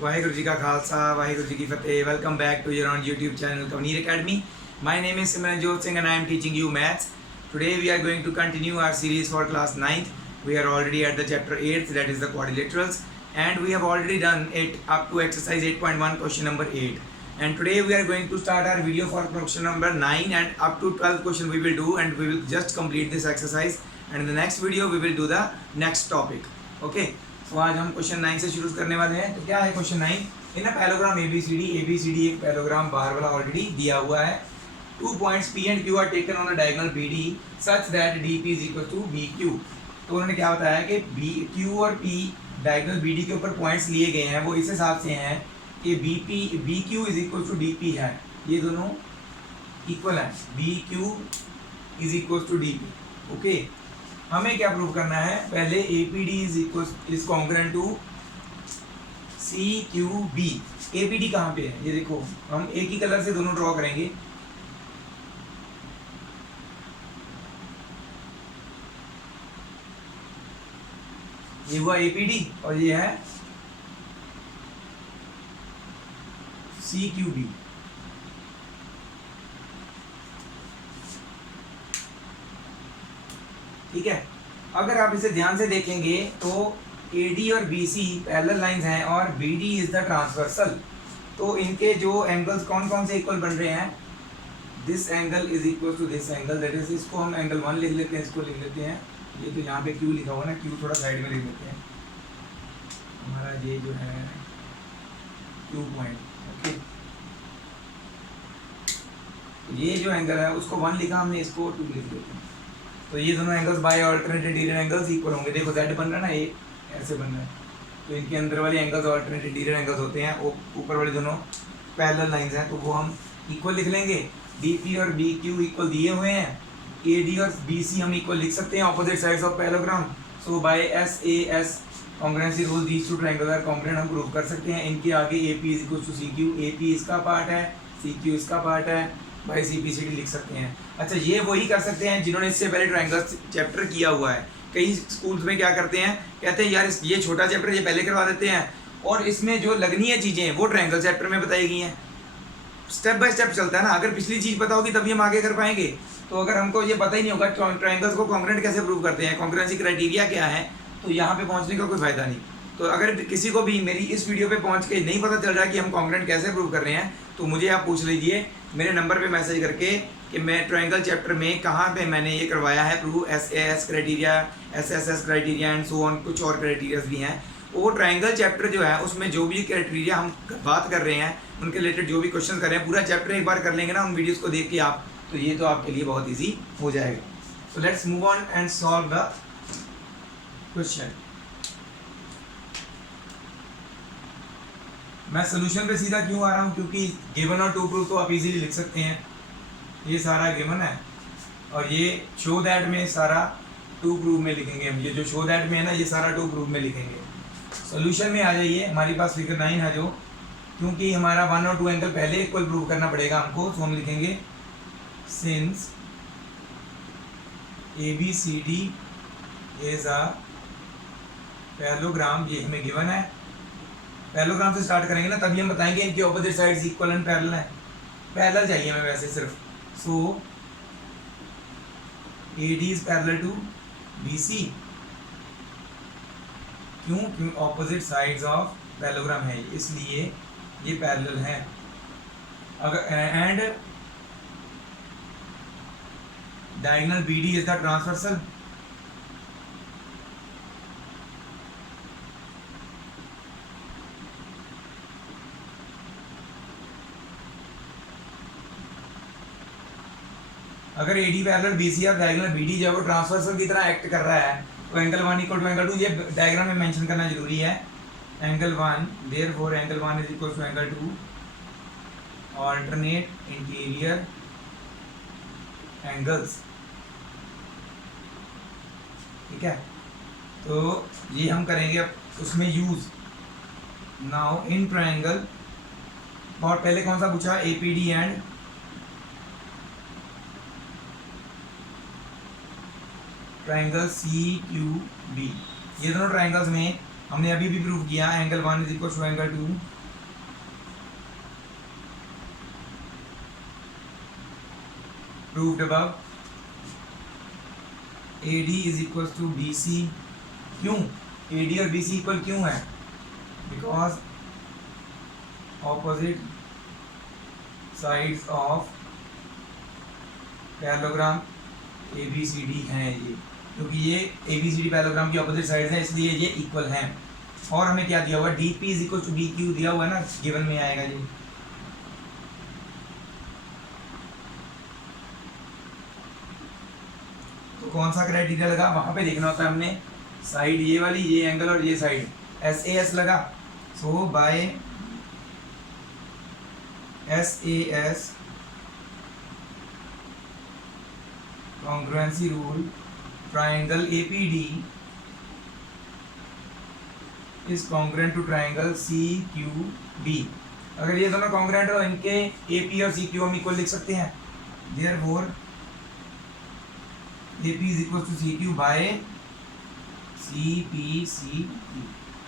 वाहेगुरु जी का खालसा वाहेगुरु जी की फतेह। Welcome back to your own YouTube channel Kavneer Academy. My name is Simranjot Singh and I am teaching you maths. Today we are going to continue our series for class 9th. We are already at the chapter 8th, that is the quadrilaterals, and we have already done it up to exercise 8.1 question number 8. And today we are going to start our video for question number 9 and up to 12 question we will do, and we will just complete this exercise, and in the next video we will do the next topic. Okay. तो आज हम question 9 से शुरू करने वाले हैं। तो क्या है क्वेश्चन 9? इन अ पैराग्राम एबीसीडी एक पैराग्राम बाहर वाला ऑलरेडी दिया हुआ है। 2 points P and Q are taken on the diagonal BD such that DP is equal to B Q. तो उन्होंने क्या बताया कि बी क्यू और पी डायगोनल बीडी के ऊपर पॉइंट्स लिए गए हैं, वो इस हिसाब से हैं कि B Q is equal to D P है, ये दोनों इक्वल हैं। B Q is equal to D P. Okay, हमें क्या प्रूव करना है? पहले A P D is congruent to C Q B. A P D कहाँ पे है? ये देखो, हम एक ही कलर से दोनों ड्रॉ करेंगे। ये हुआ ए पी डी और ये है सी क्यू बी। ठीक है, अगर आप इसे ध्यान से देखेंगे तो AD और BC पैरेलल लाइंस हैं और BD इज द ट्रांसवर्सल। तो इनके जो एंगल्स कौन कौन से इक्वल बन रहे हैं? This angle is equal to this angle, that is, इसको हम एंगल 1 लिख लेते हैं, इसको लिख लेते हैं। ये तो यहाँ पे Q लिखा हुआ ना, Q थोड़ा साइड में लिख लेते हैं। हमारा ये जो है Q पॉइंट। ओके, ये जो एंगल है उसको 1 लिखा हमने, इसको 2 लिख लेते हैं। तो ये दोनों angles by alternate interior angles equal होंगे। देखो Z बन रहा है ना, ये ऐसे बन रहा है, तो इनके अंदर वाले एंगल्स अल्टरनेट इंटीरियर एंगल्स होते हैं। ऊपर वाले दोनों पैरेलल लाइंस हैं, तो वो हम इक्वल लिख लेंगे। DP और BQ इक्वल दिए हुए हैं, AD और BC हम इक्वल लिख सकते हैं, opposite sides of parallelogram. So by SAS congruency rule these two triangle are congruent हम प्रूव कर सकते हैं। इनके आगे AP is equal to CQ, AP इसका पार्ट है, CQ इसका पार्ट है, बाई CPCD लिख सकते हैं। अच्छा, ये वही कर सकते हैं जिन्होंने इससे पहले ट्रायंगल्स चैप्टर किया हुआ है। कई स्कूल्स में क्या करते हैं, कहते हैं यार ये छोटा चैप्टर ये पहले करवा देते हैं और इसमें जो लगनी है चीज़ें वो ट्रायंगल चैप्टर में बताई गई हैं। स्टेप बाय स्टेप चलता है ना, अगर पिछली चीज़ पता होगी तभी हम आगे कर पाएंगे। तो अगर हमको ये पता ही नहीं होगा ट्रायंगल्स को कॉन्ग्रुएंट कैसे प्रूव करते हैं, कॉन्ग्रुएंसी क्राइटेरिया क्या है, तो यहाँ पे पहुँचने का कोई फायदा नहीं। तो अगर किसी को भी मेरी इस वीडियो पे पहुँच के नहीं पता चल रहा है कि हम कॉन्ग्रुएंट कैसे प्रूव कर रहे हैं, तो मुझे आप पूछ लीजिए मेरे नंबर पे मैसेज करके कि मैं ट्रायंगल चैप्टर में कहाँ पे मैंने ये करवाया है prove, SAS criteria, SSS criteria and so on, कुछ और क्राइटेरियाज भी हैं। वो ट्रायंगल चैप्टर जो है उसमें जो भी क्राइटेरिया हम बात कर रहे हैं उनके रिलेटेड जो भी क्वेश्चन कर रहे हैं, पूरा चैप्टर एक बार कर लेंगे ना उन वीडियोज़ को देख के आप, तो ये तो आपके लिए बहुत ईजी हो जाएगा। So let's move on and solve the question. मैं सोल्यूशन पे सीधा क्यों आ रहा हूँ? क्योंकि गिवन और टू प्रूफ तो आप इजीली लिख सकते हैं। ये सारा गिवन है और ये शो दैट में सारा टू प्रूफ में लिखेंगे हम। ये जो शो दैट में है ना, ये सारा टू प्रूफ में लिखेंगे। सोल्यूशन में आ जाइए, हमारे पास फिगर 9 है जो, क्योंकि हमारा 1 और 2 एंगल पहले इक्वल प्रूव करना पड़ेगा हमको, तो हम लिखेंगे since ABCD is a parallelogram, ये हमें गिवन है। पैरेललोग्राम से स्टार्ट करेंगे ना, तभी हम बताएंगे इनके opposite sides equal and parallel है। पैरेलल चाहिए हमें वैसे सिर्फ। So AD is parallel to BC, क्यों? ऑपोजिट साइड्स ऑफ पैरेललोग्राम है इसलिए ये पैरेलल है। अगर and diagonal BD is the transversal. अगर AD पैरेलल BC और डायगोनल BD जब वो ट्रांसवर्सल की तरह एक्ट कर रहा है, तो एंगल 1 इक्वल टू एंगल 2, ये डायग्राम में मेंशन करना जरूरी है। Angle 1 therefore angle 1 is equal to angle 2 alternate interior angles. ठीक है, तो ये हम करेंगे अब उसमें यूज। नाउ इन ट्रायंगल, और पहले कौन सा पूछा? APD एंड ट्राइंगल CQB, ये दोनों ट्राइंगल्स में हमने अभी भी प्रूव किया angle 1 is equal to angle 2 proved above AD is equal to BC। क्यों AD और BC इक्वल क्यों है? Because opposite sides of parallelogram ABCD हैं ये, क्योंकि ये ABCD पैरेललोग्राम की ऑपोजिट साइड्स हैं इसलिए ये इक्वल हैं। और हमें क्या दिया हुआ DP is equal to DQ दिया हुआ है ना, गिवन में आएगा ये। तो कौन सा क्राइटेरिया लगा वहां पे देखना होता है हमने, साइड ये वाली, ये एंगल और ये साइड SAS लगा। So by SAS congruency rule triangle APD is congruent to triangle CQD। अगर ये दोनों कॉन्ग्रुएंट हो इनके AP और CQ हम इक्वल लिख सकते हैं। Therefore AP is equal to CQ by CPCQ।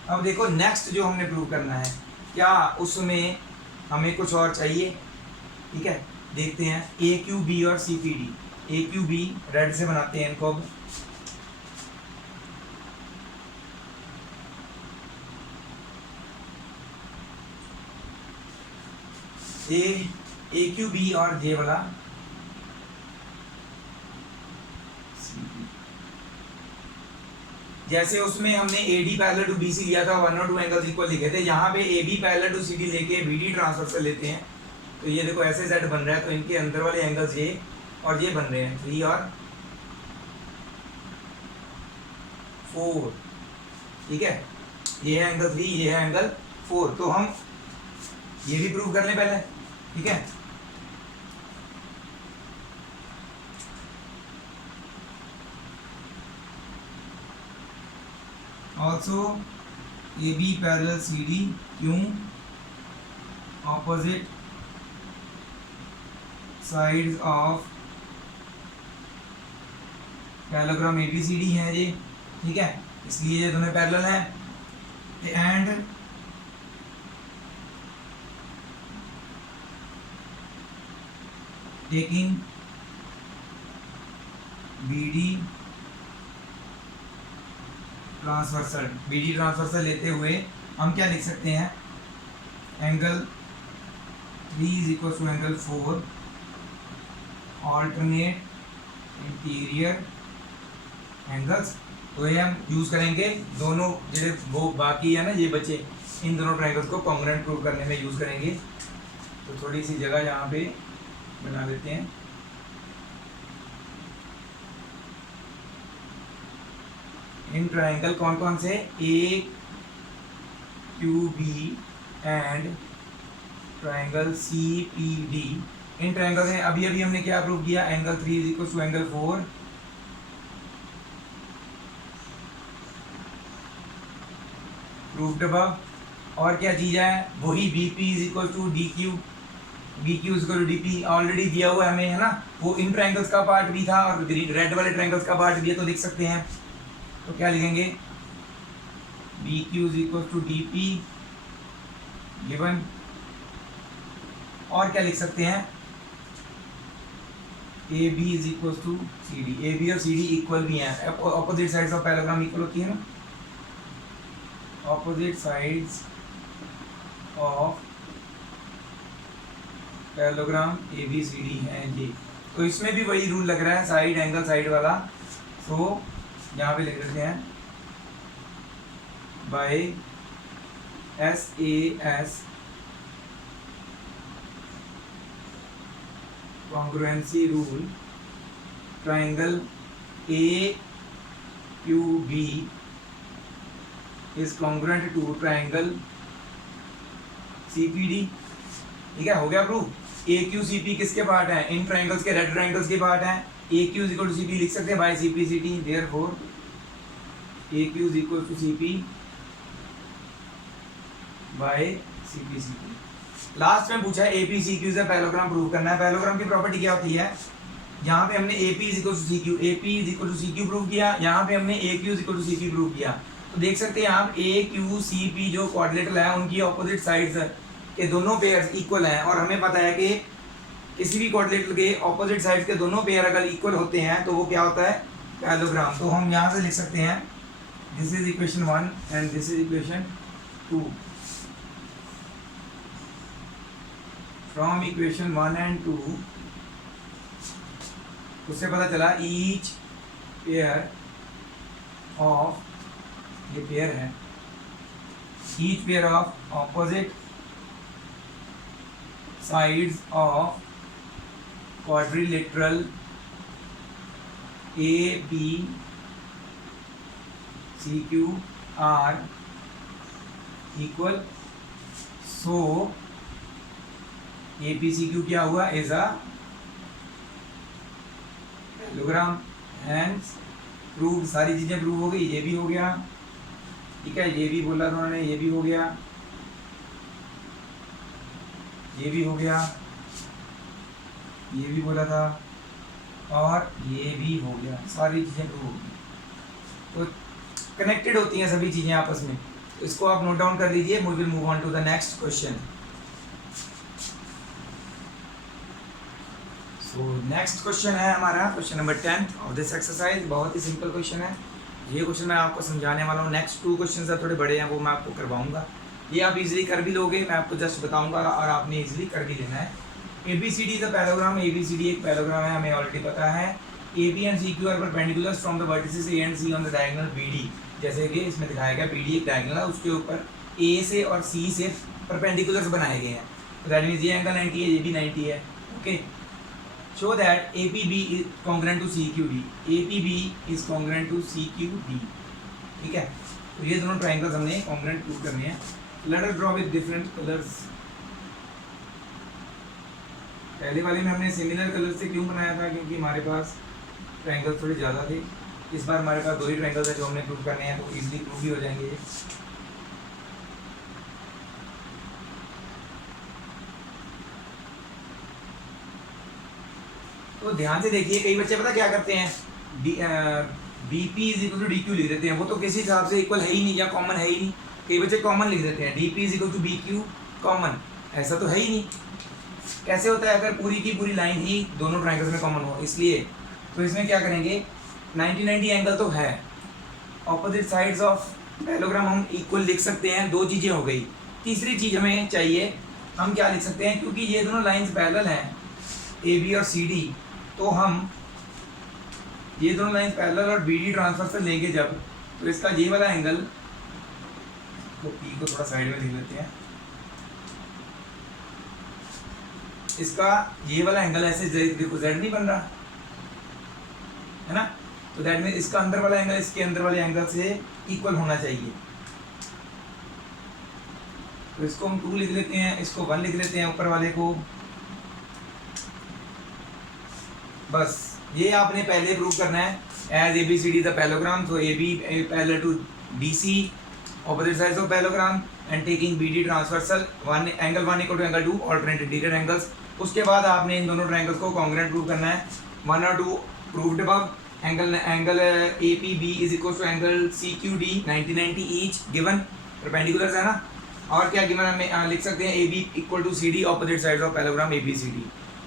अब देखो नेक्स्ट जो हमने प्रूव करना है, क्या उसमें हमें कुछ और चाहिए? ठीक है, देखते हैं AQB और CPD। AQB रेड से बनाते हैं इनको। अब AQB और ये वाला जैसे उसमें हमने AD पैरेलल टू BC लिया था, 1 और 2 एंगल्स इक्वल लिखे थे, यहाँ पे AB पैरेलल टू CD लेके BD ट्रांसवर्सल लेते हैं। तो ये देखो ऐसे सेट बन रहा है, तो इनके अंदर वाले एंगल्स ये और ये बन रहे हैं 3 और 4। ठीक है, ये है एंगल 3, ये है एंगल 4। तो हम ये भी प्रूव कर लें पहले। ठीक है, ऑल्सो AB पैरेलल CD क्यों opposite sides of parallelogram ABCD है ये। ठीक है, इसलिए ये दोनों पैरेलल हैं। एंड टेकिंग BD ट्रांसवर्सल लेते हुए हम क्या लिख सकते हैं, angle 3 is equal to angle 4 alternate interior angles. तो ये हम यूज़ करेंगे दोनों जो वो बाकी है ना ये बचे, इन दोनों ट्रायंगल्स को कॉन्ग्रुएंट प्रूव करने में यूज़ करेंगे। तो थोड़ी सी जगह यहाँ पे बना लेते हैं। इन ट्रायंगल कौन कौन से, AQB एंड ट्रायंगल CPD। इन ट्रायंगल में अभी अभी हमने क्या प्रूव किया, angle 3 is equal to angle 4 proved above. और क्या चीज़ है, वही BP is equal to DQ, BQ is equal to DP already दिया हुआ है हमें, है ना। वो इन ट्रायंगल्स का पार्ट भी था और रेड वाले ट्रायंगल्स का पार्ट भी है, तो लिख सकते हैं। तो क्या लिखेंगे, BQ is equal to DP given. और क्या लिख सकते हैं, AB is equal to CD। AB और CD इक्वल भी हैं, opposite sides of parallelogram equal होती है ना, opposite sides of parallelogram ABCD हैं ये। तो इसमें भी वही रूल लग रहा है, साइड एंगल साइड वाला। तो यहाँ पे लिख देते हैं by SAS congruency rule triangle AQB is congruent to triangle CPD। ठीक है, हो गया प्रूफ। AQCP किसके पार्ट हैं, इन ट्राइंगल्स के, रेड ट्राइंगल्स के पार्ट हैं। AQ is equal to CP लिख सकते हैं by CPCT। Therefore AQ is equal to CP by CPCT। Last में पूछा है APCQ से पैरेललोग्राम प्रूव करना है। पैरेललोग्राम की प्रॉपर्टी क्या होती है, यहाँ पे हमने AP is equal to CQ, AP is equal to CQ prove किया, यहाँ पे हमने AQ is equal to CP prove किया। तो देख सकते हैं आप ए क्यू सी पी जो क्वाड्रिलेटरल है उनकी ऑपोजिट साइड्स के दोनों पेयर्स इक्वल हैं, और हमें पता है कि किसी भी क्वाड्रिलेटरल के ऑपोजिट साइड्स के दोनों पेयर अगर इक्वल होते हैं तो वो क्या होता है, पैरेललोग्राम। तो हम यहाँ से लिख सकते हैं this is equation 1 and this is equation 2। From equation 1 and 2 उससे पता चला ईच पेयर ऑफ, ये पेयर है, each pair of opposite sides of quadrilateral A B C Q are equal, so A P C Q क्या हुआ, is a parallelogram. And prove, सारी चीजें prove हो गई, ये भी हो गया, ठीक है, ये भी बोला था उन्होंने, ये भी हो गया, ये भी हो गया, ये भी बोला था, और ये भी हो गया, सारी चीजें प्रूव हो गई। तो कनेक्टेड होती हैं सभी चीजें आपस में। तो इसको आप नोट डाउन कर लीजिए। We will move on to the next question. So next question है हमारा question number 10 of this exercise. बहुत ही सिंपल क्वेश्चन है ये। क्वेश्चन मैं आपको समझाने वाला हूँ। नेक्स्ट 2 क्वेश्चन थोड़े बड़े हैं, वो मैं आपको करवाऊंगा। ये आप इजीली कर भी लोगे, मैं आपको जस्ट बताऊंगा और आपने इजीली कर भी लेना है। ABCD is a parallelogram. ABCD एक पैरेललोग्राम है, हमें ऑलरेडी पता है। AB and CQ are perpendicular from the vertices A and C on the diagonal BD। जैसे कि इसमें दिखाया गया BD एक डायगोनल है, उसके ऊपर A से और C से परपेंडिकुलर्स बनाए गए हैं। तो दैट मींस ये एंगल 90 है, ये भी 90 है। Okay, show that APB is congruent to CQD। APB is congruent to CQD। ठीक है, तो ये दोनों ट्रायंगल्स हमने कॉन्ग्रुएंट प्रूव करने हैं। Late us draw with different colours. पहले वाले में हमने सिमिलर कलर से क्यों बनाया था, क्योंकि हमारे पास ट्रायंगल्स थोड़े ज़्यादा थे। इस बार हमारे पास 2 ही ट्रायंगल्स हैं जो हमने प्रूव करने हैं, तो इजीली प्रूव भी हो जाएंगे। तो ध्यान से देखिए, कई बच्चे पता क्या करते हैं, BP is equal to DQ लिख देते हैं। वो तो किसी हिसाब से इक्वल है ही नहीं या कॉमन है ही नहीं। कई बच्चे कॉमन लिख देते हैं, DP is equal to BQ common. ऐसा तो है ही नहीं। कैसे होता है अगर पूरी की पूरी लाइन ही दोनों ट्रायंगल्स में कॉमन हो। इसलिए तो इसमें क्या करेंगे, 90-90 एंगल तो है, ऑपोजिट साइड्स ऑफ पैरेललोग्राम हम इक्वल लिख सकते हैं। 2 चीज़ें हो गई। तीसरी चीज़ हमें चाहिए, हम क्या लिख सकते हैं, क्योंकि ये दोनों लाइंस पैरेलल हैं AB और CD, तो हम ये दोनों लाइंस पैरेलल और BD ट्रांसवर्सल लेंगे जब, तो इसका ये वाला एंगल, तो P को थोड़ा साइड में लिख लेते हैं, इसका ये वाला एंगल ऐसे देखो Z नहीं बन रहा है ना, तो दैट मीन इसका अंदर वाला एंगल इसके अंदर वाले एंगल से इक्वल होना चाहिए। तो इसको हम 2 लिख लेते हैं, इसको 1 लिख लेते हैं ऊपर वाले को। बस ये आपने पहले प्रूव करना है। एज ABCD द पैरेललोग्राम, तो AB parallel to DC opposite sides of parallelogram and taking BD transversal, angle 1 equal to angle 2 alternate interior angles। उसके बाद आपने इन दोनों ट्रायंगल्स को कॉन्ग्रुएंट प्रूव करना है। 1 और 2 proved above. Angle APB is equal to angle CQD 90-90 each given, perpendiculars है ना। और क्या गिवन हमें लिख सकते हैं, AB equal to CD opposite sides of parallelogram ABCD।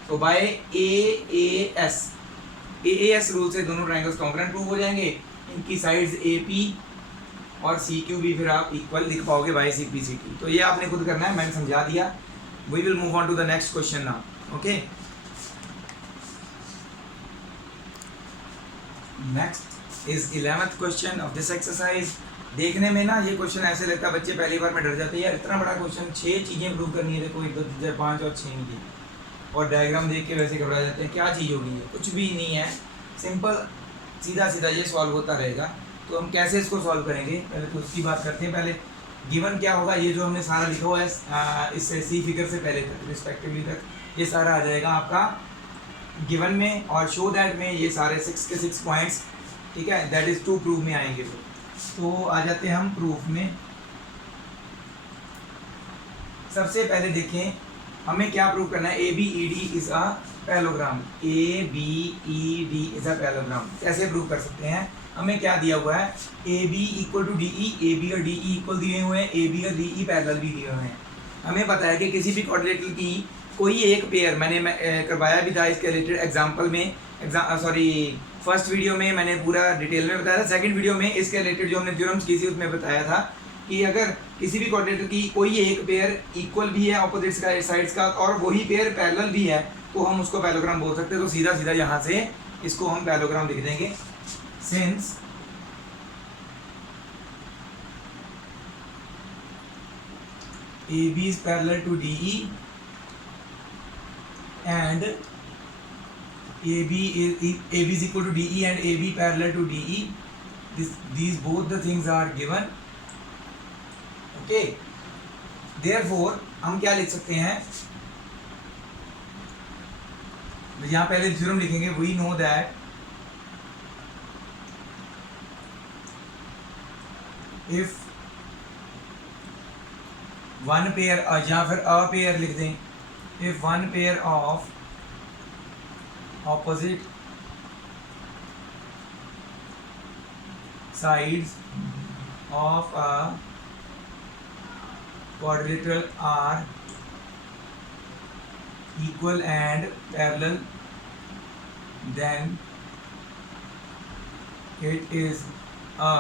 तो बाय AAS रूल से दोनों ट्रायंगल्स कॉन्ग्रुएंट प्रूव हो जाएंगे। इनकी साइड्स AP और CQ भी फिर आप इक्वल लिख पाओगे बाय CPCQ। तो ये आपने खुद करना है, मैंने समझा दिया। We will move on to the next question now. Okay, next is 11th question of this exercise. देखने में ना ये क्वेश्चन ऐसे लगता है, बच्चे पहली बार में डर जाते हैं, यार इतना बड़ा क्वेश्चन, 6 चीज़ें प्रूव करनी है, देखो 1 2 3 4 5 और 6 की, और डायग्राम देख के वैसे घबरा जाते हैं, क्या चीज़ होगी ये, कुछ भी नहीं है, सिंपल सीधा सीधा ये सॉल्व होता रहेगा। तो हम कैसे इसको सॉल्व करेंगे, पहले तो उसकी बात करते हैं। पहले गिवन क्या होगा, ये जो हमने सारा लिखा हुआ है इससे C फिगर से पहले तक रिस्पेक्टिवली तक, ये सारा आ जाएगा आपका गिवन में। और शो दैट में ये सारे 6 के 6 पॉइंट्स, ठीक है, दैट इज टू प्रूव में आएंगे। तो आ जाते हैं हम प्रूफ में। सबसे पहले देखें हमें क्या प्रूव करना है, ABED is a parallelogram. ABED is a parallelogram. कैसे प्रूव कर सकते हैं, हमें क्या दिया हुआ है, A B equal to D E, A B और डी ई इक्वल दिए हुए हैं, ए बी और डी ई पैरेलल भी दिए हुए हैं। हमें पता है कि किसी भी क्वाड्रिलेटरल की कोई एक पेयर, मैं करवाया भी था इसके रिलेटेड एग्जाम्पल में, फर्स्ट वीडियो में मैंने पूरा डिटेल में बताया था, सेकंड वीडियो में इसके रिलेटेड जो हमने थ्योरम्स की थी उसमें बताया था कि अगर किसी भी क्वाड्रिलेटरल की कोई एक पेयर इक्वल भी है ऑपोजिट साइड्स का और वही पेयर पैरेलल भी है तो हम उसको पैरेललोग्राम बोल सकते हैं। तो सीधा सीधा यहाँ से इसको हम पैरेललोग्राम लिख देंगे, since AB is parallel to DE and AB is equal to DE and AB parallel to DE. These both the things are given. Okay. Therefore हम क्या लिख सकते हैं, यहाँ पहले थ्योरम लिखेंगे। We know that if one pair या फिर अ पेयर लिख दें, if one pair of opposite sides of a quadrilateral are equal and parallel then it is a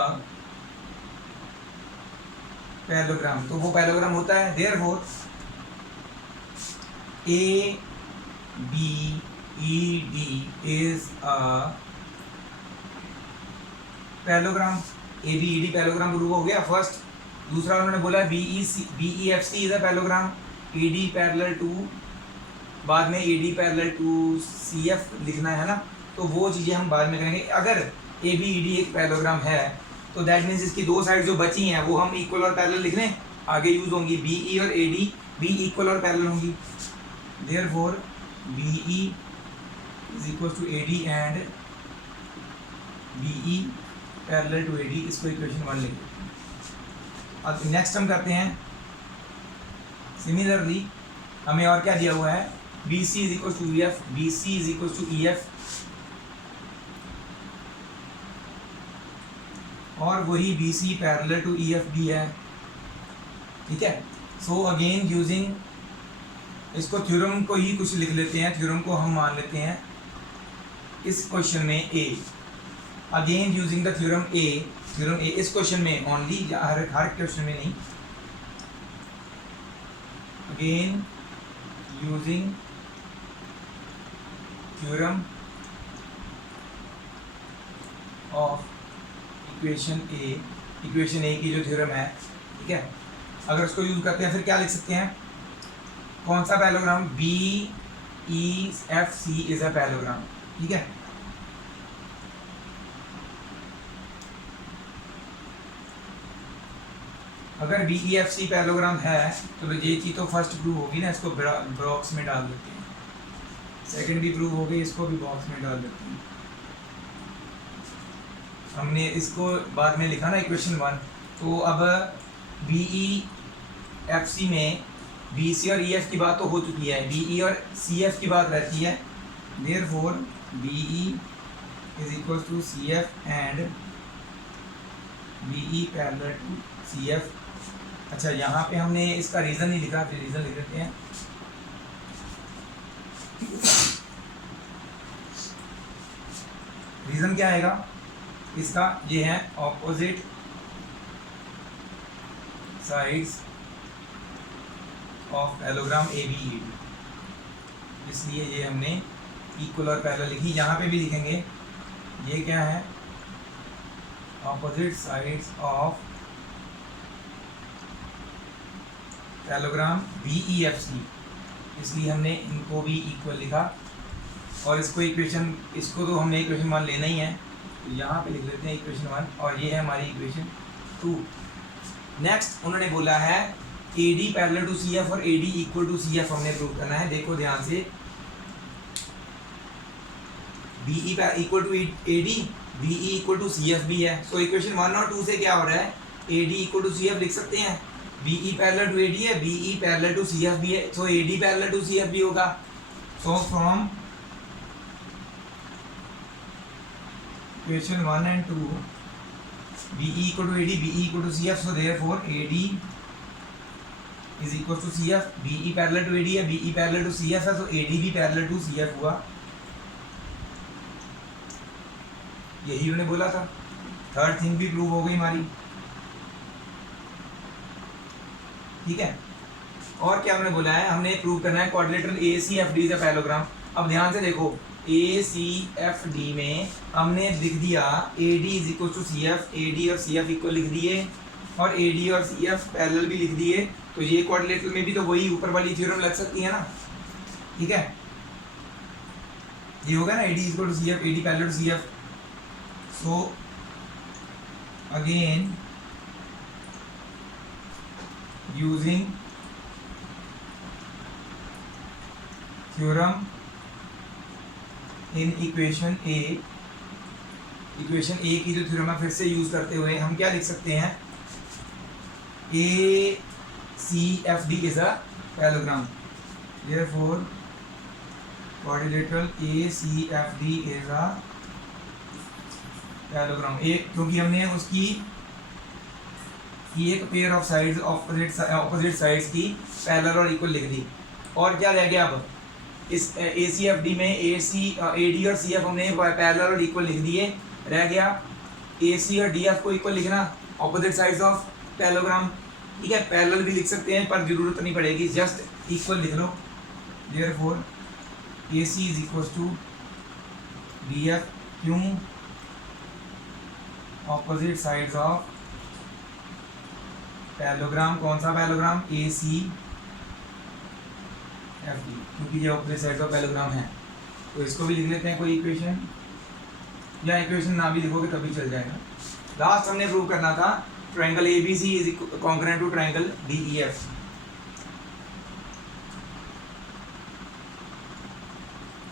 parallelogram. तो वो पैरेललोग्राम होता है। Therefore A B E D is a parallelogram. A B E D parallelogram prove हो गया first. दूसरा उन्होंने बोला B E F C is a parallelogram, A D parallel to, बाद में A D parallel to C F लिखना है ना, तो वो चीज़ें हम बाद में करेंगे। अगर ए बी ई डी एक पैरेललोग्राम है तो दैट मीन्स इसकी दो साइड जो बची हैं वो हम इक्वल और पैरेलल लिख लें, आगे यूज होंगी बी ई और ए डी, बी इक्वल और पैरेलल होंगी। Therefore B E is equal to A D and B E parallel to A D, इसको इक्वेशन 1 लिख लेते हैं। अब नेक्स्ट हम करते हैं सिमिलरली, हमें और क्या दिया हुआ है, B C is equal to E F, B C is equal to E F, और वही B C parallel to E F भी है। ठीक है। सो अगेन यूजिंग इसको थ्योरम को ही कुछ लिख लेते हैं। थ्योरम को हम मान लेते हैं इस क्वेश्चन में ए, अगेन यूजिंग द थ्योरम ए इस क्वेश्चन में ओनली, हर क्वेश्चन में नहीं, again using theorem of equation ए की जो थ्योरम है, ठीक है, अगर उसको यूज करते हैं फिर क्या लिख सकते हैं, कौन सा parallelogram, B E F C is a parallelogram. ठीक है। अगर B E F C parallelogram है तो ये चीज़ तो फर्स्ट प्रूव होगी ना, इसको बॉक्स में डाल देते हैं। सेकंड भी प्रूव हो गई, इसको भी बॉक्स में डाल देते हैं। हमने इसको बाद में लिखा ना इक्वेशन 1, तो अब बी ई एफ सी में बी सी और ई एफ की बात तो हो चुकी है, बी ई और सी एफ की बात रहती है। Therefore B E is equal to C F and B E parallel to C F. अच्छा, यहाँ पे हमने इसका रीज़न नहीं लिखा, फिर रीज़न लिख देते हैं। रीज़न क्या आएगा इसका, ये है opposite sides of parallelogram A B E D, इसलिए ये हमने इक्वल और पैरेलल लिखी। यहाँ पे भी लिखेंगे, ये क्या है, opposite sides of parallelogram B E F C, इसलिए हमने इनको भी इक्वल लिखा। और इसको इक्वेशन, इसको तो हमने इक्वेशन 1 लेना ही है, तो यहाँ पे लिख लेते हैं इक्वेशन 1, और ये है हमारी इक्वेशन 2। नेक्स्ट उन्होंने बोला है A D parallel to C F और A D equal to C F हमने प्रूव करना है। देखो ध्यान से, B E equal to A D, B E equal to C F भी है। सो इक्वेशन 1 और 2 से क्या हो रहा है, A D equal to C F लिख सकते हैं, B E parallel to A D है, B E parallel to C F भी है, so A D parallel to C F भी होगा। So from equation 1 and 2, BE equal to AD, BE equal to CF, so therefore AD is equal to CF, BE parallel to AD है, BE parallel to CF है, so AD भी parallel to CF हुआ। यही उन्होंने बोला था। Third thing भी prove हो गई हमारी, ठीक है। और क्या हमने बोला है, हमने प्रूव करना है quadrilateral ACFD is a parallelogram. अब ध्यान से देखो, ACFD में हमने लिख दिया AD is equal to CF, AD और CF इक्वल लिख दिए, और AD और CF पैरेलल भी लिख दिए। तो ये क्वाड्रिलेटरल में भी तो वही ऊपर वाली थ्योरम लग सकती है ना, ठीक है। ये होगा ना AD is equal to CF, AD parallel to CF। So again using theorem in equation A, equation ए की जो थ्योरम है फिर से यूज करते हुए हम क्या लिख सकते हैं, ACFD is a parallelogram, therefore quadrilateral ACFD is a parallelogram. क्योंकि हमने उसकी एक pair of sides opposite sides की पैरेलल और इक्वल लिख दी। और क्या रह गया, अब इस ACFD में AD और CF हमने पैरेलल और इक्वल लिख दिए, रह गया AC और DF को इक्वल लिखना, ऑपोजिट साइड्स ऑफ पैरेललोग्राम, ठीक है। पैरेलल भी लिख सकते हैं पर जरूरत नहीं पड़ेगी, जस्ट इक्वल लिख लो। Therefore AC is equal to DF, क्यों, ऑपोजिट साइड्स ऑफ पैरेललोग्राम। कौन सा पैरेललोग्राम, ACFD, क्योंकि ये ऑपोजिट साइड्स ऑफ पैरेललोग्राम है। तो इसको भी लिख लेते हैं कोई इक्वेशन, या इक्वेशन ना भी लिखोगे तभी चल जाएगा। लास्ट हमने प्रूव करना था triangle ABC is congruent to triangle DEF।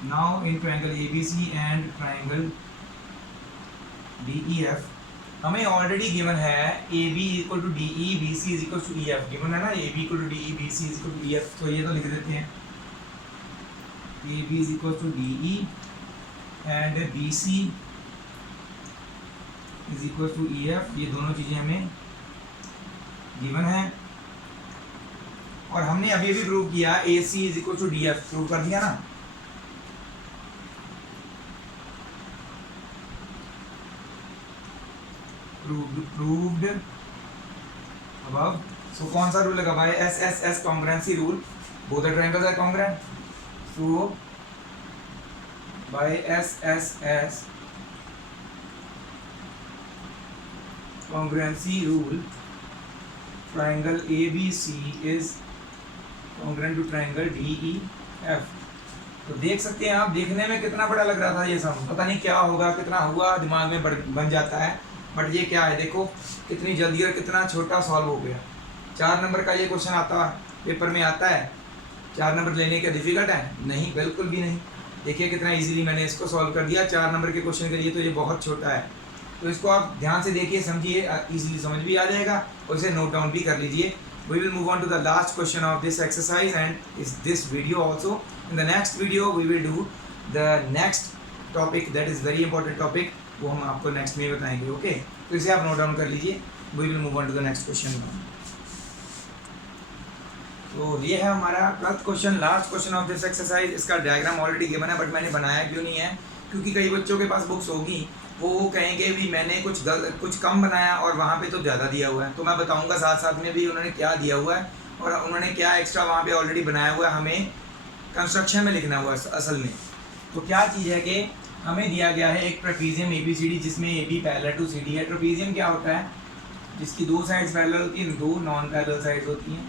Now in triangle ABC and triangle DEF हमें ऑलरेडी गिवन है AB equal to DE, BC is equal to EF, given है ना, AB equal to DE, BC is equal to EF। तो ये तो लिख देते हैं, AB is equal to DE and BC is equal to EF। ये दोनों चीज़ें हमें गिवन है। और हमने अभी अभी प्रूव किया AC is equal to DF, prove कर दिया ना। proved above। so कौन सा रूल लगा भाई, SSS congruency rule, both the triangles are congruent, so by SSS congruency rule triangle ABC is congruent to triangle DEF। तो देख सकते हैं आप, देखने में कितना बड़ा लग रहा था ये सब, पता नहीं क्या होगा, कितना हुआ दिमाग में बन जाता है, बट ये क्या है, देखो कितनी जल्दी और कितना छोटा सॉल्व हो गया। 4 नंबर का ये क्वेश्चन आता पेपर में आता है, 4 नंबर लेने का डिफिकल्ट है? नहीं, बिल्कुल भी नहीं। देखिए कितना इजीली मैंने इसको सॉल्व कर दिया 4 नंबर के क्वेश्चन के लिए, तो ये बहुत छोटा है। तो इसको आप ध्यान से देखिए, समझिए, इजीली समझ भी आ जाएगा और इसे नोट डाउन भी कर लीजिए। We will move on to the last question of this exercise and is this video also. In the next video we will do the next topic, that is very important topic, वो हम आपको next में बताएंगे। Okay, तो इसे आप note down कर लीजिए। We will move on to the next question. तो ये है हमारा 12th question, last question of this exercise. इसका डायग्राम ऑलरेडी गिवन है बट मैंने बनाया क्यों नहीं है, क्योंकि कई बच्चों के पास बुक्स होगी, वो कहेंगे भी मैंने कुछ कम बनाया और वहाँ पे तो ज़्यादा दिया हुआ है। तो मैं बताऊँगा साथ साथ में भी उन्होंने क्या दिया हुआ है और उन्होंने क्या एक्स्ट्रा वहाँ पे ऑलरेडी बनाया हुआ है, हमें कंस्ट्रक्शन में लिखना हुआ है असल में। तो क्या चीज़ है कि हमें दिया गया है एक ट्रेपीजियम ABCD जिसमें AB पैरेलल टू CD है। ट्रेपीजियम क्या होता है, जिसकी 2 साइड्स पैरेलल होती हैं, 2 नॉन पैरेलल साइड्स होती हैं।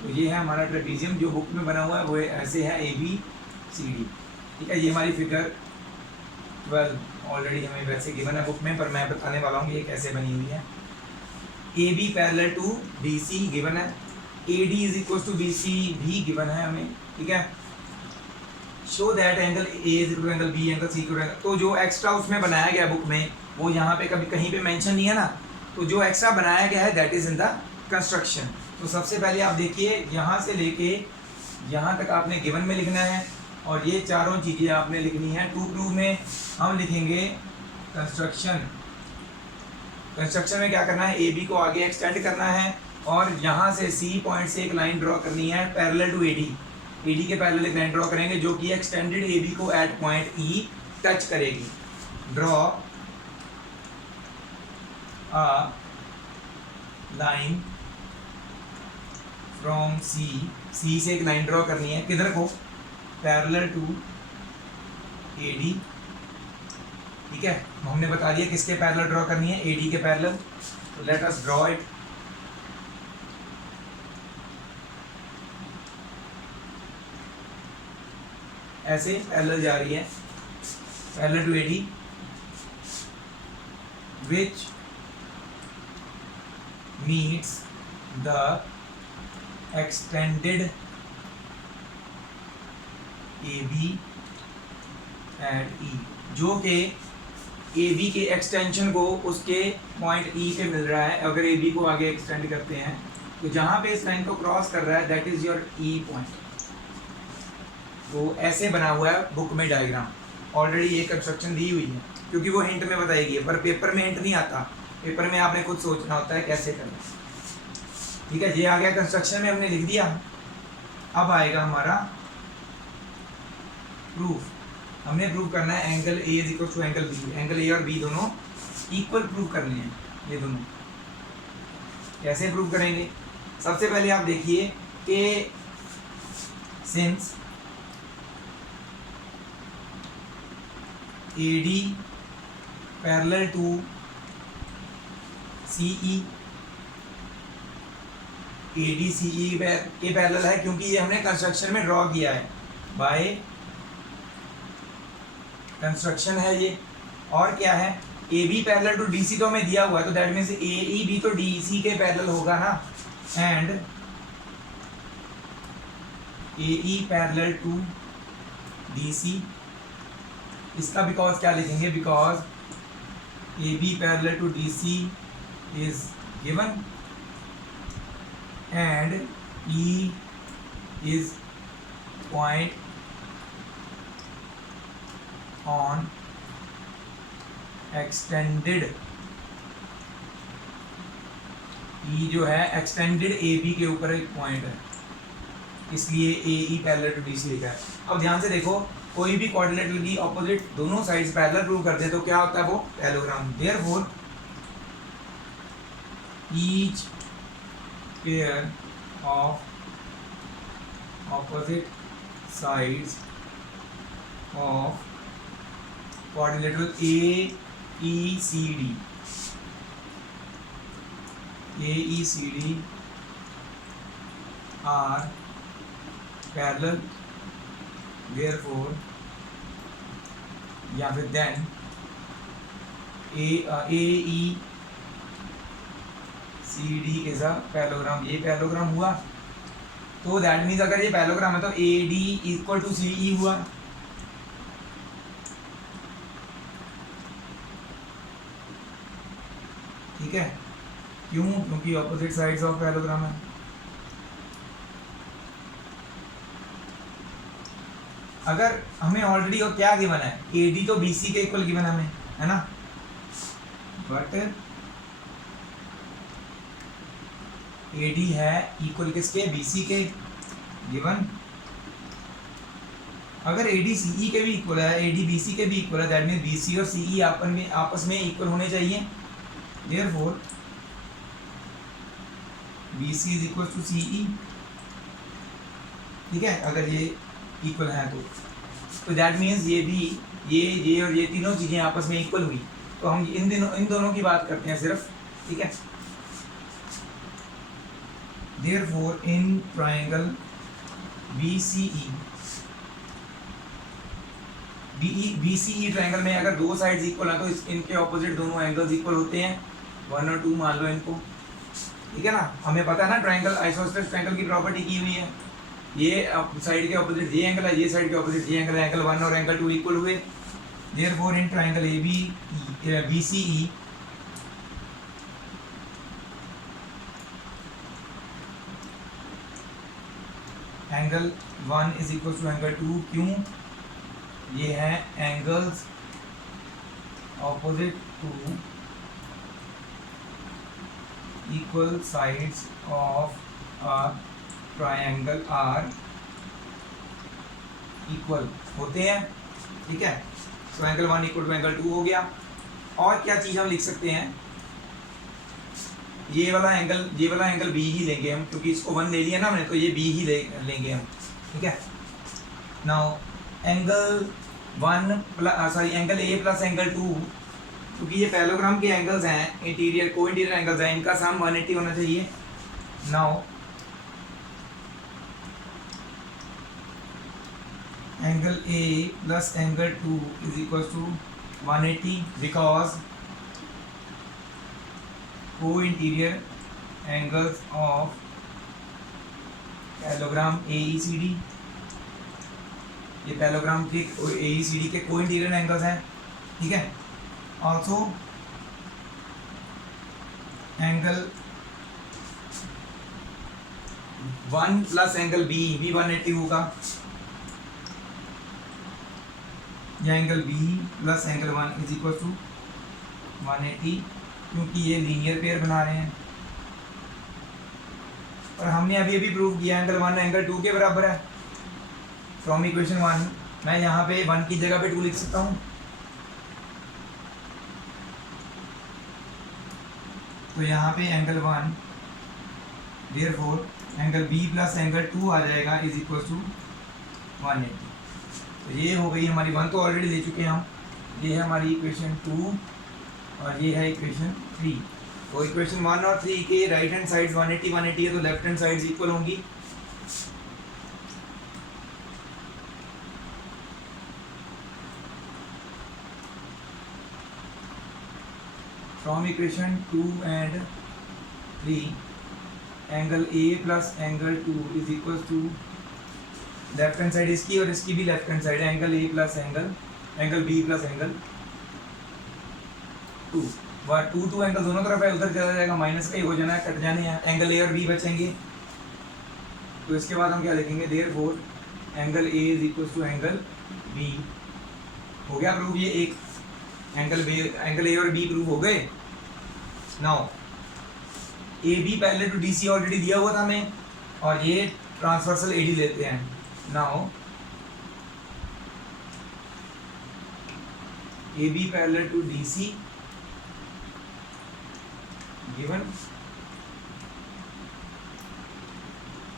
तो ये है हमारा ट्रेपीजियम, जो बुक में बना हुआ है वो ऐसे है ABCD, ठीक है। ये हमारी फिगर 12 ऑलरेडी हमें वैसे गिवन है बुक में, पर मैं बताने वाला हूँ ये कैसे बनी हुई है। AB parallel to BC given है, AD is equal to BC भी गिवन है हमें, ठीक है। Show that angle A is equal to angle B, angle C equal to, तो जो एक्स्ट्रा उसमें बनाया गया बुक में वो यहाँ पे कभी कहीं पे मेंशन नहीं है ना, तो जो एक्स्ट्रा बनाया गया है that is in the construction. तो सबसे पहले आप देखिए, यहाँ से लेके यहाँ तक आपने गिवन में लिखना है और ये चारों चीज़ें आपने लिखनी है। टू प्रूव में हम लिखेंगे कंस्ट्रक्शन में क्या करना है, ए बी को आगे एक्सटेंड करना है और यहाँ से सी पॉइंट से एक लाइन ड्रॉ करनी है पैरेलल टू एडी के पैरेलल एक लाइन ड्रॉ करेंगे जो कि एक्सटेंडेड ए बी को एट पॉइंट ई टच करेगी। ड्रॉ अ लाइन फ्रॉम सी से एक लाइन ड्रॉ करनी है किधर को, पैरेलल टू एडी। ठीक है, हमने बता दिया किसके पैरेलल ड्रॉ करनी है, एडी के पैरेलल। तो लेट अस ड्रॉ इट। ऐसे पैरेलल जा रही है, parallel to AD which meets the extended A B at E, जो कि ए बी के एक्सटेंशन को उसके पॉइंट ई पे मिल रहा है। अगर ए बी को आगे एक्सटेंड करते हैं तो जहाँ पे इस लाइन को क्रॉस कर रहा है that is your E point. तो ऐसे बना हुआ है बुक में डायग्राम, ऑलरेडी ये कंस्ट्रक्शन दी हुई है क्योंकि वो हिंट में बताई गई है, पर पेपर में हिंट नहीं आता, पेपर में आपने खुद सोचना होता है कैसे करना। ठीक है, ये आ गया कंस्ट्रक्शन में, हमने लिख दिया। अब आएगा हमारा प्रूफ। हमने प्रूव करना है angle A is equal to angle B, angle A और बी दोनों इक्वल प्रूव करने हैं। ये दोनों कैसे प्रूव करेंगे, सबसे पहले आप देखिए कि since AD parallel to CE, AD CE के पैरेलल है क्योंकि ये हमने कंस्ट्रक्शन में ड्रॉ किया है, बाय कंस्ट्रक्शन है ये। और क्या है, AB पैरेलल टू DC तो हमें दिया हुआ है, तो दैट मीन्स AE भी तो DC के पैरेलल होगा ना, and AE parallel to DC। इसका बिकॉज क्या लिखेंगे, because AB parallel to DC is given and E is point on extended, E जो है एक्सटेंडेड AB के ऊपर एक पॉइंट है, इसलिए AE पैरेलल टू DC लिखा है। अब ध्यान से देखो, कोई भी कोऑर्डिनेट की ऑपोजिट दोनों साइड्स पैरेलल प्रूव करते हैं तो क्या होता है, वो parallelogram. Therefore each pair of opposite sides of coordinate with AECD are parallel, therefore या फिर then AECD is a parallelogram। ये पैरेललोग्राम हुआ, तो दैट मीन्स अगर ये पैरेललोग्राम है तो AD इक्वल टू CE हुआ। ठीक है, क्यों, क्योंकि ऑपोजिट साइड्स ऑफ पैरेललोग्राम है। अगर हमें ऑलरेडी और क्या गिवन है, AD तो BC के इक्वल गिवन हमें है ना, बट AD है इक्वल किसके, BC के गिवन। अगर AD CE के भी इक्वल है, AD BC के भी इक्वल है, दैट मीन्स BC और CE आपस में इक्वल होने चाहिए। Therefore BC is equal to CE। ठीक है, अगर ये इक्वल है तो दैट मीन्स ये भी ये और ये तीनों चीज़ें आपस में इक्वल हुई, तो हम इन दोनों की बात करते हैं सिर्फ। ठीक है, therefore in triangle BCE triangle में अगर दो साइड्स इक्वल हैं तो इनके ऑपोजिट दोनों एंगल्स इक्वल होते हैं, 1 और 2 मान लो इनको। ठीक है ना, हमें पता है ना ट्रायंगल आइसोसेलेस ट्रायंगल की प्रॉपर्टी की हुई है, ये साइड के ऑपोजिट ये एंगल है, ये साइड के ऑपोजिट ये एंगल है, एंगल 1 और एंगल 2 इक्वल हुए। Therefore in triangle BCE angle 1 is equal to angle 2, क्यों, ये है angles opposite to equal sides of a triangle are equal होते हैं, ठीक है। तो एंगल 1 इक्वल टू एंगल 2 हो गया। और क्या चीज़ हम लिख सकते हैं, ये वाला एंगल बी ही लेंगे हम, क्योंकि इसको 1 ले लिया ना हमने, तो ये बी ही लेंगे हम, ठीक है। Now angle 1 plus angle A plus angle 2, क्योंकि ये पैरेललोग्राम के एंगल्स हैं, इंटीरियर को इंटीरियर एंगल्स हैं, इनका सम 180 होना चाहिए। Now angle A plus angle 2 is equal to 180 because co interior angles of parallelogram AECD, ये पैरेललोग्राम के AECD के को इंटीरियर एंगल्स हैं, ठीक है। Also angle 1 plus angle B भी 180 होगा, या angle B plus angle 1 is equal to 180, क्योंकि ये लीनियर पेयर बना रहे हैं। और हमने अभी प्रूव किया एंगल 1 एंगल 2 के बराबर है। फ्रॉम इक्वेशन 1 मैं यहाँ पे 1 की जगह पे 2 लिख सकता हूँ। तो यहाँ पे angle 1, therefore angle B plus angle 2 आ जाएगा इज इक्वल टू 180। तो ये हो गई हमारी 1 तो ऑलरेडी ले चुके हैं हम, ये है हमारी इक्वेशन 2 और ये है इक्वेशन 3। तो इक्वेशन 1 और 3 के राइट हैंड साइड 180 180 है, तो लेफ्ट हैंड साइड्स इक्वल होंगी। From equation 2 and 3 angle A plus angle 2 is equal to left hand side इसकी और इसकी भी left hand side, angle A plus angle B plus angle 2। 2 angle दोनों तरफ है, उधर चला जाएगा, माइनस का ही हो जाना है, कट जाने हैं, एंगल ए और बी बचेंगे। तो इसके बाद हम क्या लिखेंगे, therefore angle A is equal to angle B. हो गया प्रूव, ये एक एंगल ए और बी प्रूव हो गए। Now A B parallel to D C already दिया हुआ था हमें, और ये ट्रांसवर्सल एडी लेते हैं। Now A B parallel to D C given,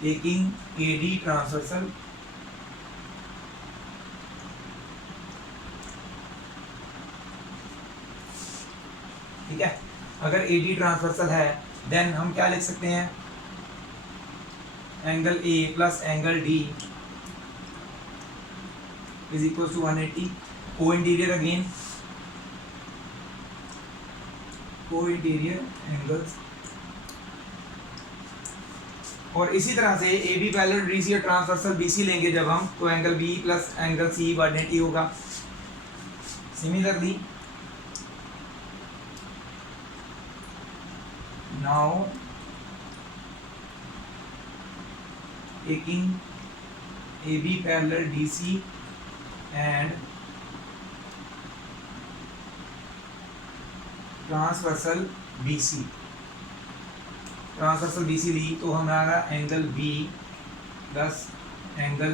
taking AD transversal ठीक है। अगर AD ट्रांसवर्सल है देन हम क्या लिख सकते हैं, angle A plus angle D is equal to 180। Co-interior again, को इंटीरियर एंगल्स, और इसी तरह से A B parallel D C और ट्रांसवर्सल बी सी लेंगे जब हम, तो angle B plus angle C 180 होगा। Similarly now taking A B parallel D C and transversal BC, transversal BC ली तो हमारा angle B plus angle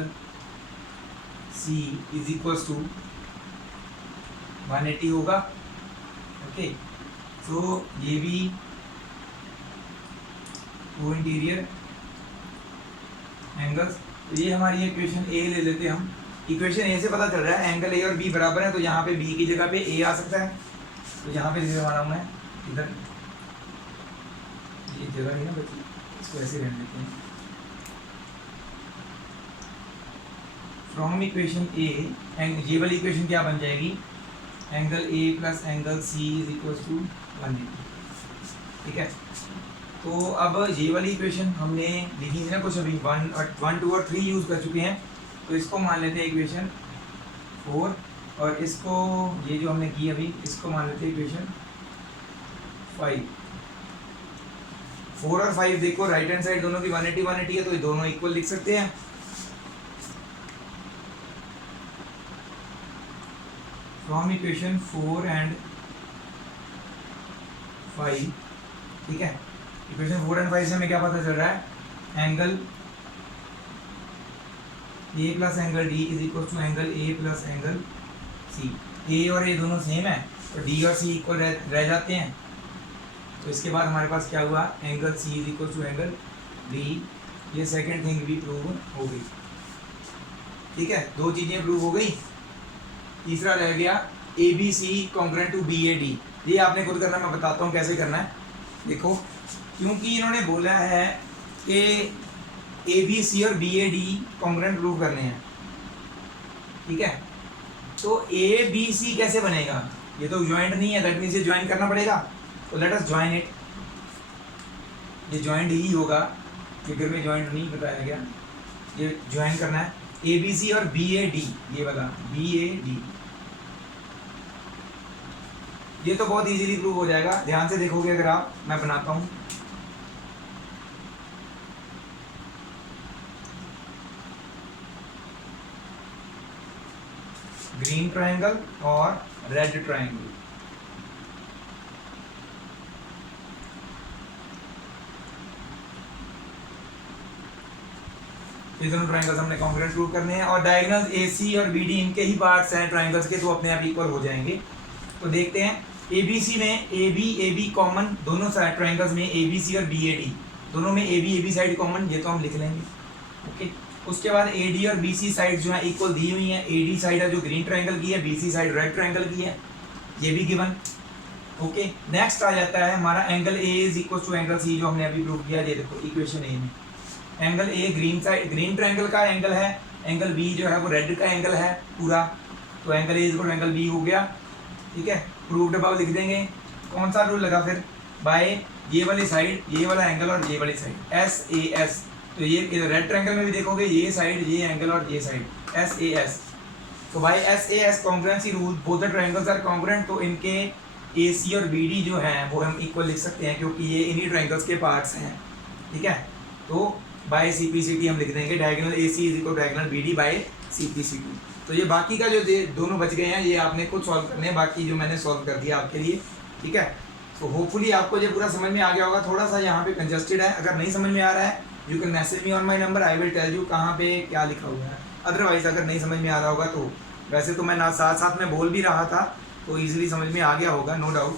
C is equal to 180 होगा। ओके, तो ये भी को इंटीरियर एंगल्स। तो ये हमारी इक्वेशन A ले लेते हैं हम। इक्वेशन A से पता चल रहा है एंगल A और B बराबर है, तो यहाँ पे B की जगह पे A आ सकता है। तो यहाँ पे लिखने वाला हूँ मैं, इधर ये जगह है ना बच्ची, इसको ऐसे रहने देते हैं। फ्रॉम इक्वेशन ए ये वाली इक्वेशन क्या बन जाएगी, angle A plus angle C is equal to 180। ठीक है, तो अब ये वाली इक्वेशन हमने लिखी थी ना कुछ अभी 1 2 और 3 यूज़ कर चुके हैं, तो इसको मान लेते हैं इक्वेशन 4, और इसको ये जो हमने की अभी इसको मान लेते हैं इक्वेशन 5। 4 और 5 देखो राइट हैंड साइड दोनों की 180 180 है, तो ये दोनों इक्वल लिख सकते हैं। फ्रॉम इक्वेशन 4 एंड 5, ठीक है। इक्वेशन 4 एंड 5 से हमें क्या पता चल रहा है, angle A plus angle D is equal to angle A plus angle C. A और ए दोनों सेम है तो डी और सी इक्वल रह जाते हैं। तो इसके बाद हमारे पास क्या हुआ, angle C is equal to angle D. ये सेकंड थिंग भी प्रूव हो गई, ठीक है। दो चीज़ें प्रूव हो गई। तीसरा रह गया A B C congruent to B A D. ये आपने खुद करना, मैं बताता हूँ कैसे करना है। देखो, क्योंकि इन्होंने बोला है कि ए बी सी और B A D congruent prove करने हैं, ठीक है। तो ए बी सी कैसे बनेगा, ये तो ज्वाइंट नहीं है, दैट मीन्स ये ज्वाइन करना पड़ेगा। तो लेट अस ज्वाइन इट। ये ज्वाइंट ही होगा, फिगर में ज्वाइंट नहीं बताया गया, ये ज्वाइन करना है ए बी सी और बी ए डी। ये वाला बी ए डी, ये तो बहुत इजीली प्रूव हो जाएगा। ध्यान से देखोगे अगर आप, मैं बनाता हूँ। ग्रीन ट्रायंगल और रेड ट्रायंगल, ये दोनों ट्रायंगल्स हमने कॉन्ग्रुएंट प्रूव करने हैं। और डायगोनल्स ए सी और बी डी इनके ही पार्ट्स हैं ट्रायंगल्स के, तो अपने आप इक्वल हो जाएंगे। तो देखते हैं, ए बी सी में ए बी कॉमन, दोनों साइड ट्रायंगल्स में ए बी सी और बी ए डी दोनों में ए बी साइड कॉमन, ये तो हम लिख लेंगे, ओके। उसके बाद ए डी और बी सी साइड जो है इक्वल दी हुई हैं। ए डी साइड है जो ग्रीन ट्रायंगल की है, B C side red triangle की है, ये भी गिवन, ओके। नेक्स्ट आ जाता है हमारा angle A is equal to angle C, जो हमने अभी प्रूव किया। ये देखो इक्वेशन ए में एंगल ए ग्रीन ट्रायंगल का एंगल है, एंगल बी जो है वो रेड का एंगल है पूरा। तो angle A is equal to angle B हो गया, ठीक है। प्रूव्ड अबव लिख देंगे। कौन सा रूल लगा फिर, बाय ये वाली साइड, ये वाला एंगल और ये वाली साइड एस ए एस। तो ये रेड ट्रायंगल में भी देखोगे, ये साइड, ये एंगल और ये साइड एस ए एस। तो by S A S congruency rule, both the triangles are congruent. तो इनके ए सी और बी डी जो हैं वो हम इक्वल लिख सकते हैं, क्योंकि ये इन्हीं ट्रायंगल्स के पार्ट्स हैं, ठीक है। तो by C P C T हम लिख देंगे, diagonal A C is equal to diagonal B D by C P C T. तो ये बाकी का जो दोनों बच गए हैं, ये आपने खुद सॉल्व करने हैं, बाकी जो मैंने सॉल्व कर दिया आपके लिए, ठीक है। तो होपफुली आपको ये पूरा समझ में आ गया होगा। थोड़ा सा यहाँ पे कंजस्टेड है, अगर नहीं समझ में आ रहा है you can message me on my number, I will tell you कहाँ पे क्या लिखा हुआ है। अदरवाइज अगर नहीं समझ में आ रहा होगा तो वैसे तो मैं ना साथ साथ में बोल भी रहा था, तो ईजिली समझ में आ गया होगा, नो डाउट।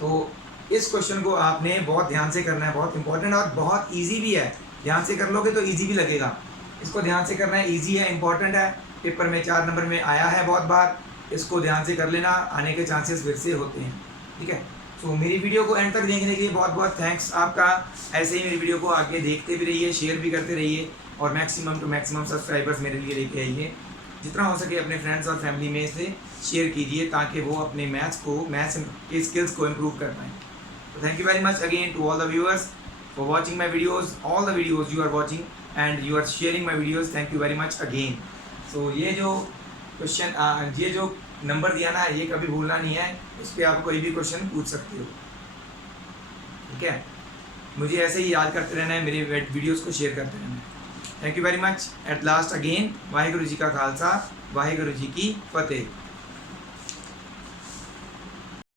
तो इस क्वेश्चन को आपने बहुत ध्यान से करना है, बहुत इंपॉर्टेंट और बहुत ईजी भी है। ध्यान से कर लोगे तो ईजी भी लगेगा, इसको ध्यान से करना है, ईजी है, इंपॉर्टेंट है, पेपर में 4 नंबर में आया है बहुत बार। इसको ध्यान से कर लेना, आने के चांसेस फिर से होते हैं, ठीक है। तो मेरी वीडियो को एंड तक देखने के लिए बहुत बहुत थैंक्स आपका। ऐसे ही मेरी वीडियो को आगे देखते भी रहिए, शेयर भी करते रहिए और मैक्सिमम टू मैक्सिमम सब्सक्राइबर्स मेरे लिए लेके आइए। जितना हो सके अपने फ्रेंड्स और फैमिली में से शेयर कीजिए, ताकि वो अपने मैथ्स के स्किल्स को इम्प्रूव कर पाएँ। तो thank you very much again to all the viewers for watching my videos, all the videos you are watching and you are sharing my videos, thank you very much again। so ये जो question, ये जो number दिया ना, ये कभी भूलना नहीं है, इस पर आप कोई भी क्वेश्चन पूछ सकते हो, ठीक है। मुझे ऐसे ही याद करते रहना है, मेरे वीडियोस को शेयर करते रहना है। Thank you very much. At last again Waheguru ji का खालसा, वाहिगुरु जी की फतेह।